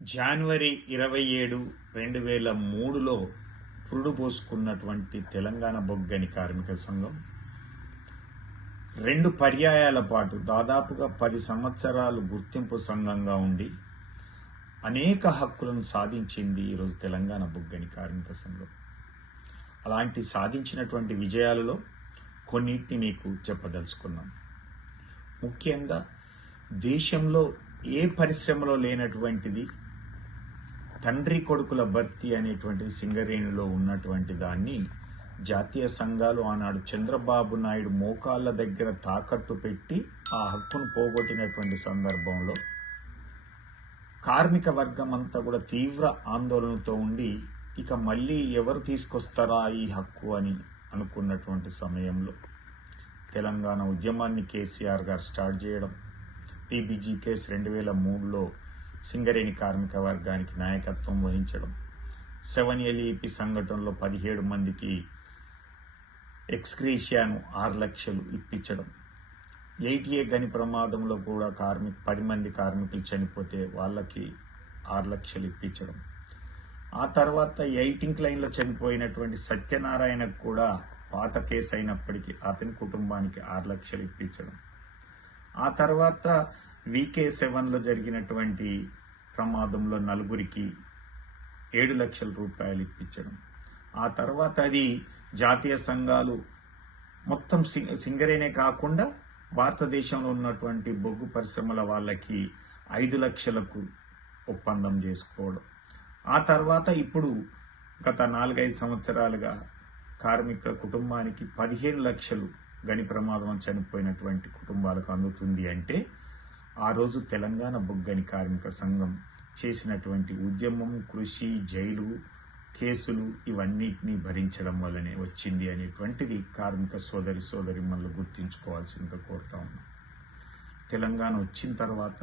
జనవరి 27, 2003లో పురుడు పోసుకున్నటువంటి తెలంగాణ బొగ్గని కార్మిక సంఘం 2 పర్యాయాల పాటు దాదాపుగా 10 సంవత్సరాలు గుర్తింపు సంఘంగా ఉండి అనేక హక్కులను సాధించింది ఈరోజు తెలంగాణ బొగ్గని కార్మిక సంఘం. అలాంటి సాధించినటువంటి విజయాలలో కొన్నిటిని నీకు చెప్పదలుచుకున్నాం. ముఖ్యంగా దేశంలో ఏ పరిశ్రమలో లేనటువంటిది తండ్రి కొడుకుల భర్తీ అనేటువంటిది సింగరేణిలో ఉన్నటువంటి దాన్ని జాతీయ సంఘాలు ఆనాడు చంద్రబాబు నాయుడు మోకాళ్ళ దగ్గర తాకట్టు పెట్టి ఆ హక్కును పోగొట్టినటువంటి సందర్భంలో కార్మిక వర్గం అంతా కూడా తీవ్ర ఆందోళనతో ఉండి ఇక మళ్ళీ ఎవరు తీసుకొస్తారా ఈ హక్కు అని అనుకున్నటువంటి సమయంలో తెలంగాణ ఉద్యమాన్ని కేసీఆర్ గారు స్టార్ట్ చేయడం, టీబీజీ కేసు 2003లో సింగరేణి కార్మిక వర్గానికి నాయకత్వం వహించడం, 7LEP సంఘటనలో 17 మందికి ఎక్స్గ్రేషియాను 6 లక్షలు ఇప్పించడం, 8A గని ప్రమాదంలో కూడా 10 మంది కార్మికులు చనిపోతే వాళ్ళకి 6 లక్షలు ఇప్పించడం, ఆ తర్వాత 8 లైన్లో చనిపోయినటువంటి సత్యనారాయణకు కూడా పాత కేసు అయినప్పటికీ అతని కుటుంబానికి 6 లక్షలు ఇప్పించడం, ఆ తర్వాత VK7లో జరిగినటువంటి ప్రమాదంలో 4 7 లక్షల రూపాయలు ఇప్పించడం, ఆ తర్వాత అది జాతీయ సంఘాలు మొత్తం సింగరేనే కాకుండా భారతదేశంలో ఉన్నటువంటి బొగ్గు పరిశ్రమల వాళ్ళకి 5 లక్షలకు ఒప్పందం చేసుకోవడం, ఆ తర్వాత ఇప్పుడు గత 4-5 సంవత్సరాలుగా కార్మికుల కుటుంబానికి 15 లక్షలు గని ప్రమాదం చనిపోయినటువంటి కుటుంబాలకు అందుతుంది. అంటే ఆ రోజు తెలంగాణ బొగ్గని కార్మిక సంఘం చేసినటువంటి ఉద్యమం, కృషి, జైలు, కేసులు ఇవన్నిటినీ భరించడం వల్లనే వచ్చింది అనేటువంటిది కార్మిక సోదరిమణులు గుర్తించుకోవాల్సిందిగా కోరుతా ఉన్నాం. తెలంగాణ వచ్చిన తర్వాత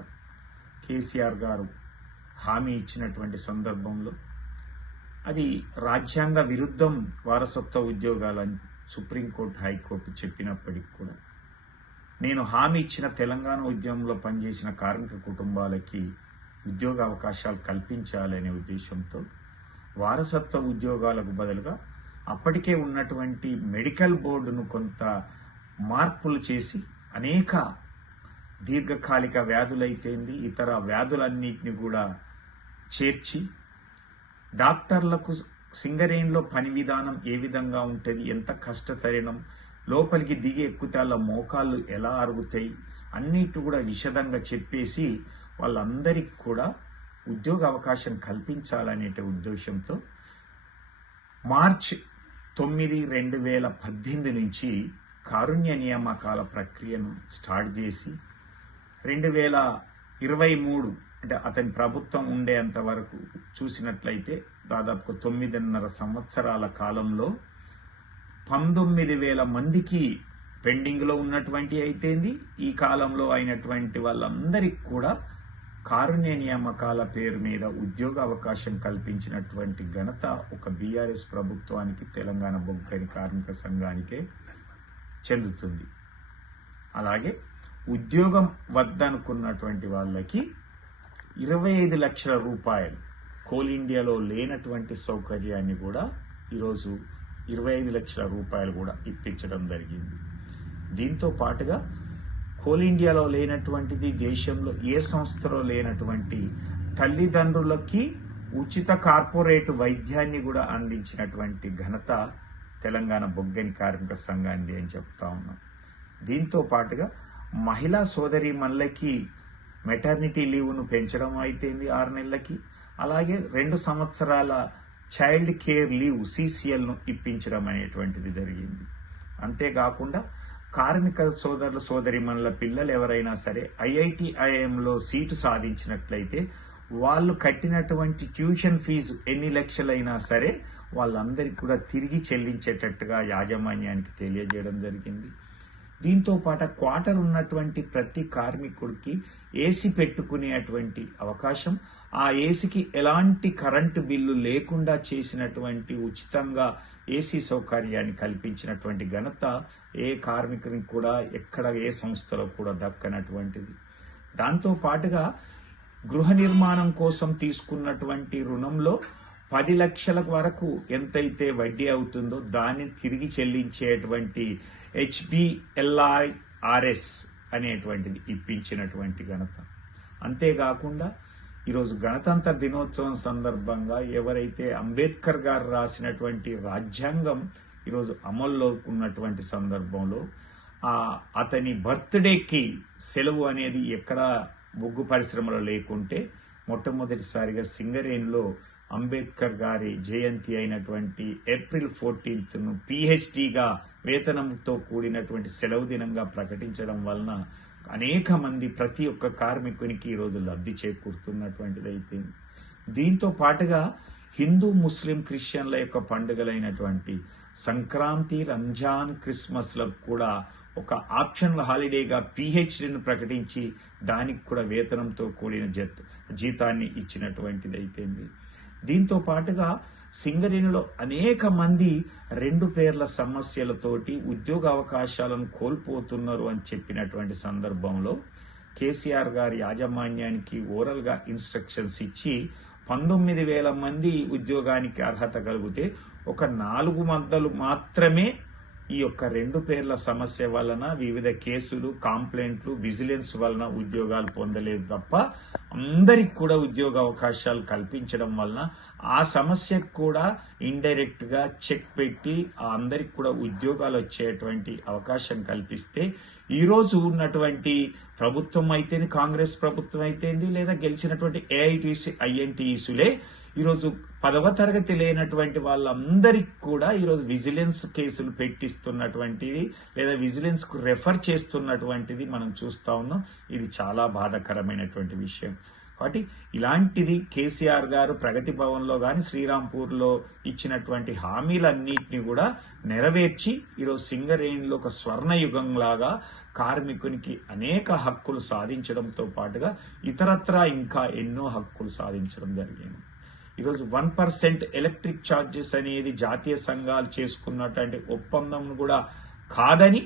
కేసీఆర్ గారు హామీ ఇచ్చినటువంటి సందర్భంలో అది రాజ్యాంగ విరుద్ధం వారసత్వ ఉద్యోగాలని సుప్రీంకోర్టు, హైకోర్టు చెప్పినప్పటికీ కూడా నేను హామీ ఇచ్చిన తెలంగాణ ఉద్యమంలో పనిచేసిన కార్మిక కుటుంబాలకి ఉద్యోగ అవకాశాలు కల్పించాలనే ఉద్దేశంతో వారసత్వ ఉద్యోగాలకు బదులుగా అప్పటికే ఉన్నటువంటి మెడికల్ బోర్డును కొంత మార్పులు చేసి అనేక దీర్ఘకాలిక వ్యాధులైతేంది ఇతర వ్యాధులన్నింటినీ కూడా చేర్చి డాక్టర్లకు సింగరేణిలో పని విధానం ఏ విధంగా ఉంటుంది, ఎంత కష్టతరినం, లోపలికి దిగి ఎక్కితే వాళ్ళ మోకాళ్ళు ఎలా అరుగుతాయి అన్నిటి కూడా విశదంగా చెప్పేసి వాళ్ళందరికీ కూడా ఉద్యోగ అవకాశం కల్పించాలనే ఉద్దేశంతో మార్చి 9, 2018 నుంచి కారుణ్య నియామకాల ప్రక్రియను స్టార్ట్ చేసి 2023 అంటే అతని ప్రభుత్వం ఉండేంత వరకు చూసినట్లయితే దాదాపు 9.5 సంవత్సరాల కాలంలో 19,000 మందికి పెండింగ్లో ఉన్నటువంటి అయితేంది ఈ కాలంలో అయినటువంటి వాళ్ళందరికీ కూడా కారుణ్య నియామకాల పేరు మీద ఉద్యోగ అవకాశం కల్పించినటువంటి ఘనత ఒక బీఆర్ఎస్ ప్రభుత్వానికి, తెలంగాణ బొగ్గని కార్మిక సంఘానికే చెందుతుంది. అలాగే ఉద్యోగం వద్దనుకున్నటువంటి వాళ్ళకి 25 లక్షల రూపాయలు కోల్ ఇండియాలో లేనటువంటి సౌకర్యాన్ని కూడా ఈరోజు 25 లక్షల రూపాయలు కూడా ఇప్పించడం జరిగింది. దీంతో పాటుగా కోల్ ఇండియాలో లేనటువంటిది దేశంలో ఏ సంస్థలో లేనటువంటి తల్లిదండ్రులకి ఉచిత కార్పొరేట్ వైద్యాన్ని కూడా అందించినటువంటి ఘనత తెలంగాణ బొగ్గని కార్మిక సంఘాన్ని అని చెప్తా ఉన్నాం. దీంతో పాటుగా మహిళా సోదరీమణులకి మెటర్నిటీ లీవ్ను పెంచడం అయితేంది 6 నెలలకి, అలాగే 2 సంవత్సరాల చైల్డ్ కేర్ లీవ్ CCLను ఇప్పించడం అనేటువంటిది జరిగింది. అంతేకాకుండా కార్మిక సోదరిమణుల పిల్లలు ఎవరైనా సరే IIT-IIMలో సీటు సాధించినట్లయితే వాళ్ళు కట్టినటువంటి ట్యూషన్ ఫీజు ఎన్ని లక్షలైనా సరే వాళ్ళందరికీ కూడా తిరిగి చెల్లించేటట్టుగా యాజమాన్యానికి తెలియజేయడం జరిగింది. దీంతో పాటు క్వార్టర్ ఉన్నటువంటి ప్రతి కార్మికుడికి ఏసీ పెట్టుకునేటువంటి అవకాశం, ఆ ఏసీకి ఎలాంటి కరెంటు బిల్లు లేకుండా చేసినటువంటి ఉచితంగా ఏసీ సౌకర్యాన్ని కల్పించినటువంటి ఘనత ఏ కార్మికునికి కూడా ఎక్కడ ఏ సంస్థలో కూడా దక్కనటువంటిది. దాంతో పాటుగా గృహ నిర్మాణం కోసం తీసుకున్నటువంటి రుణంలో 10 లక్షల వరకు ఎంతైతే వడ్డీ అవుతుందో దాన్ని తిరిగి చెల్లించేటువంటి HBLIRS అనేటువంటిది ఇప్పించినటువంటి ఘనత. అంతేకాకుండా ఈరోజు గణతంత్ర దినోత్సవం సందర్భంగా ఎవరైతే అంబేద్కర్ గారు రాసినటువంటి రాజ్యాంగం ఈరోజు అమల్లో ఉన్నటువంటి సందర్భంలో అతని బర్త్డేకి సెలవు అనేది ఎక్కడ బొగ్గు పరిశ్రమలో లేకుంటే మొట్టమొదటిసారిగా సింగరేణిలో అంబేద్కర్ గారి జయంతి అయినటువంటి ఏప్రిల్ 14ను PhDగా వేతనంతో కూడినటువంటి సెలవు దినంగా ప్రకటించడం వలన అనేక మంది ప్రతి ఒక్క కార్మికునికి ఈరోజు లబ్ధి చేకూరుతున్నటువంటిది అయిపోయింది. దీంతో పాటుగా హిందూ ముస్లిం క్రిస్టియన్ల యొక్క పండుగలైనటువంటి సంక్రాంతి, రంజాన్, క్రిస్మస్లకు కూడా ఒక ఆప్షనల్ హాలిడేగా PhDను ప్రకటించి దానికి కూడా వేతనంతో కూడిన జీతాన్ని ఇచ్చినటువంటిది అయిపోయింది. దీంతో పాటుగా సింగరేణిలో అనేక మంది 2 పేర్ల సమస్యలతోటి ఉద్యోగ అవకాశాలను కోల్పోతున్నారు అని చెప్పినటువంటి సందర్భంలో కేసీఆర్ గారి యాజమాన్యానికి ఓరల్గా ఇన్స్ట్రక్షన్స్ ఇచ్చి 19,000 మంది ఉద్యోగానికి అర్హత కలిగితే ఒక 400 మాత్రమే ఈ యొక్క 2 పేర్ల సమస్య వలన వివిధ కేసులు, కాంప్లైంట్లు, విజిలెన్స్ వలన ఉద్యోగాలు పొందలేదు తప్ప అందరికి కూడా ఉద్యోగ అవకాశాలు కల్పించడం వలన ఆ సమస్యకు కూడా ఇండైరెక్ట్ గా చెక్ పెట్టి అందరికి కూడా ఉద్యోగాలు వచ్చేటువంటి అవకాశం కల్పిస్తే ఈ రోజు ఉన్నటువంటి ప్రభుత్వం అయితేంది, కాంగ్రెస్ ప్రభుత్వం అయితేంది, లేదా గెలిచినటువంటి ఏఐటీసీ ఐఎన్టీసీలే ఈరోజు 10వ తరగతి లేనటువంటి వాళ్ళందరికి కూడా ఈరోజు విజిలెన్స్ కేసులు పెట్టిస్తున్నటువంటిది లేదా విజిలెన్స్ కు రెఫర్ చేస్తున్నటువంటిది మనం చూస్తా ఉన్నాం. ఇది చాలా బాధాకరమైనటువంటి విషయం. కాబట్టి ఇలాంటిది కేసీఆర్ గారు ప్రగతి భవన్లో కానీ శ్రీరాంపూర్లో ఇచ్చినటువంటి హామీలన్నింటినీ కూడా నెరవేర్చి ఈరోజు సింగరేణిలో ఒక స్వర్ణయుగం లాగా కార్మికునికి అనేక హక్కులు సాధించడంతో పాటుగా ఇతరత్రా ఇంకా ఎన్నో హక్కులు సాధించడం జరిగింది. ఈరోజు 1% ఎలక్ట్రిక్ ఛార్జెస్ అనేది జాతీయ సంఘాలు చేసుకున్నటువంటి ఒప్పందం కూడా కాదని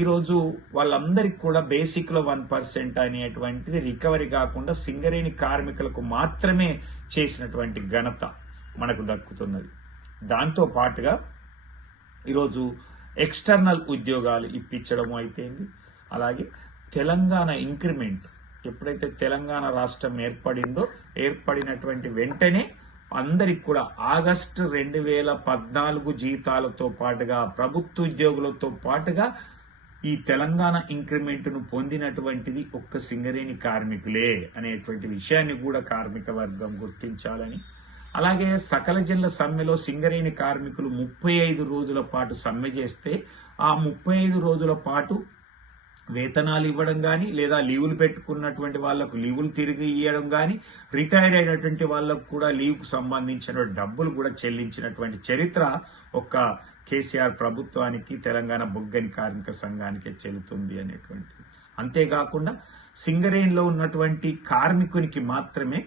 ఈరోజు వాళ్ళందరికీ కూడా బేసిక్ లో 1% అనేటువంటిది రికవరీ కాకుండా సింగరేణి కార్మికులకు మాత్రమే చేసినటువంటి ఘనత మనకు దక్కుతున్నది. దాంతో పాటుగా ఈరోజు ఎక్స్టర్నల్ ఉద్యోగాలు ఇప్పించడం అయిపోయింది. అలాగే తెలంగాణ ఇంక్రిమెంట్ ఎప్పుడైతే తెలంగాణ రాష్ట్రం ఏర్పడినటువంటి వెంటనే అందరికి కూడా ఆగస్టు 2014 జీతాలతో పాటుగా ప్రభుత్వ ఉద్యోగులతో పాటుగా ఈ తెలంగాణ ఇంక్రిమెంట్ ను పొందినటువంటిది ఒక్క సింగరేణి కార్మికులే అనేటువంటి విషయాన్ని కూడా కార్మిక వర్గం గుర్తించాలని, అలాగే సకల జిల్లా సమ్మెలో సింగరేణి కార్మికులు 35 రోజుల పాటు సమ్మె చేస్తే ఆ 35 రోజుల పాటు వేతనాలు ఇవ్వడం కానీ లేదా లీవులు పెట్టుకున్నటువంటి వాళ్లకు లీవులు తిరిగి ఇవ్వడం కానీ, రిటైర్ అయినటువంటి వాళ్లకు కూడా లీవ్కు సంబంధించిన డబ్బులు కూడా చెల్లించినటువంటి చరిత్ర ఒక్క కేసీఆర్ ప్రభుత్వానికి, తెలంగాణ బొగ్గని కార్మిక సంఘానికి చెల్లుతుంది అనేటువంటిది. అంతేకాకుండా సింగరేణిలో ఉన్నటువంటి కార్మికునికి మాత్రమే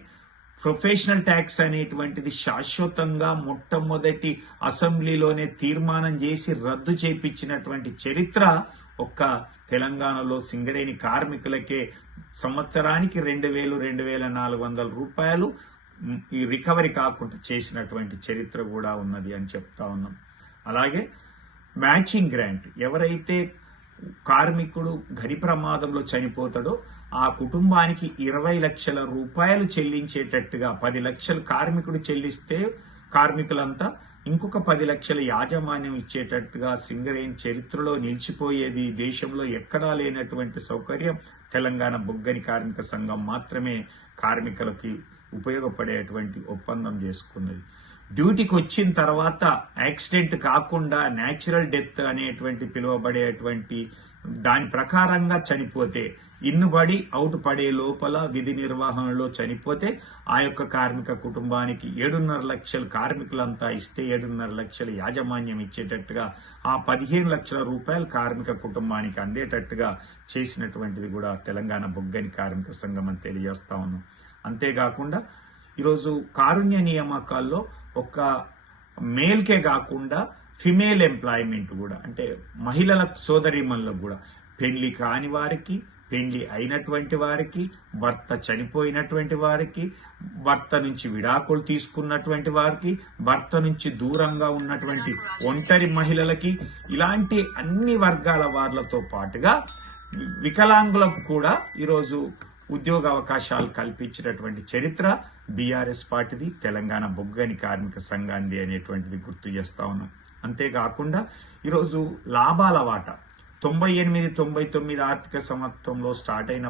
ప్రొఫెషనల్ ట్యాక్స్ అనేటువంటిది శాశ్వతంగా మొట్టమొదటి అసెంబ్లీలోనే తీర్మానం చేసి రద్దు చేయించినటువంటి చరిత్ర ఒక్క తెలంగాణలో సింగరేణి కార్మికులకే సంవత్సరానికి 2,400 రూపాయలు ఈ రికవరీ కాకుండా చేసినటువంటి చరిత్ర కూడా ఉన్నది అని చెప్తా ఉన్నాం. అలాగే మ్యాచింగ్ గ్రాంట్, ఎవరైతే కార్మికుడు గని ప్రమాదంలో చనిపోతాడో ఆ కుటుంబానికి 20 లక్షల రూపాయలు చెల్లించేటట్టుగా 10 లక్షలు కార్మికుడు చెల్లిస్తే కార్మికులంతా ఇంకొక 10 లక్షల యాజమాన్యం ఇచ్చేటట్టుగా సింగరేణి చరిత్రలో నిలిచిపోయేది. దేశంలో ఎక్కడా లేనటువంటి సౌకర్యం తెలంగాణ బొగ్గని కార్మిక సంఘం మాత్రమే కార్మికులకి ఉపయోగపడేటువంటి ఒప్పందం చేసుకున్నది. డ్యూటీకి వచ్చిన తర్వాత యాక్సిడెంట్ కాకుండా న్యాచురల్ డెత్ అనేటువంటి పిలువబడేటువంటి దాని ప్రకారంగా చనిపోతే, ఇన్నుబడి అవుట్ పడే లోపల విధి నిర్వహణలో చనిపోతే ఆ యొక్క కార్మిక కుటుంబానికి 7.5 లక్షల కార్మికులంతా ఇస్తే 7.5 లక్షల యాజమాన్యం ఇచ్చేటట్టుగా ఆ 15 లక్షల రూపాయలు కార్మిక కుటుంబానికి అందేటట్టుగా చేసినటువంటిది కూడా తెలంగాణ బొగ్గని కార్మిక సంఘం అని తెలియజేస్తా ఉన్నాం. అంతేకాకుండా ఈరోజు కారుణ్య నియామకాల్లో ఒక్క మేల్కే కాకుండా ఫిమేల్ ఎంప్లాయ్మెంట్ కూడా, అంటే మహిళల సోదరీమణులకు కూడా పెళ్లి కాని వారికి, పెండ్లి అయినటువంటి వారికి, భర్త చనిపోయినటువంటి వారికి, భర్త నుంచి విడాకులు తీసుకున్నటువంటి వారికి, భర్త నుంచి దూరంగా ఉన్నటువంటి ఒంటరి మహిళలకి, ఇలాంటి అన్ని వర్గాల వాళ్లతో పాటుగా వికలాంగులకు కూడా ఈరోజు ఉద్యోగ అవకాశాలు కల్పించినటువంటి చరిత్ర బీఆర్ఎస్ పార్టీది, తెలంగాణ బొగ్గని కార్మిక సంఘాన్ని అనేటువంటిది గుర్తు చేస్తా ఉన్నాం. అంతేకాకుండా ఈరోజు లాభాల వాటా 98-99 ఆర్థిక సంవత్సరంలో స్టార్ట్ అయిన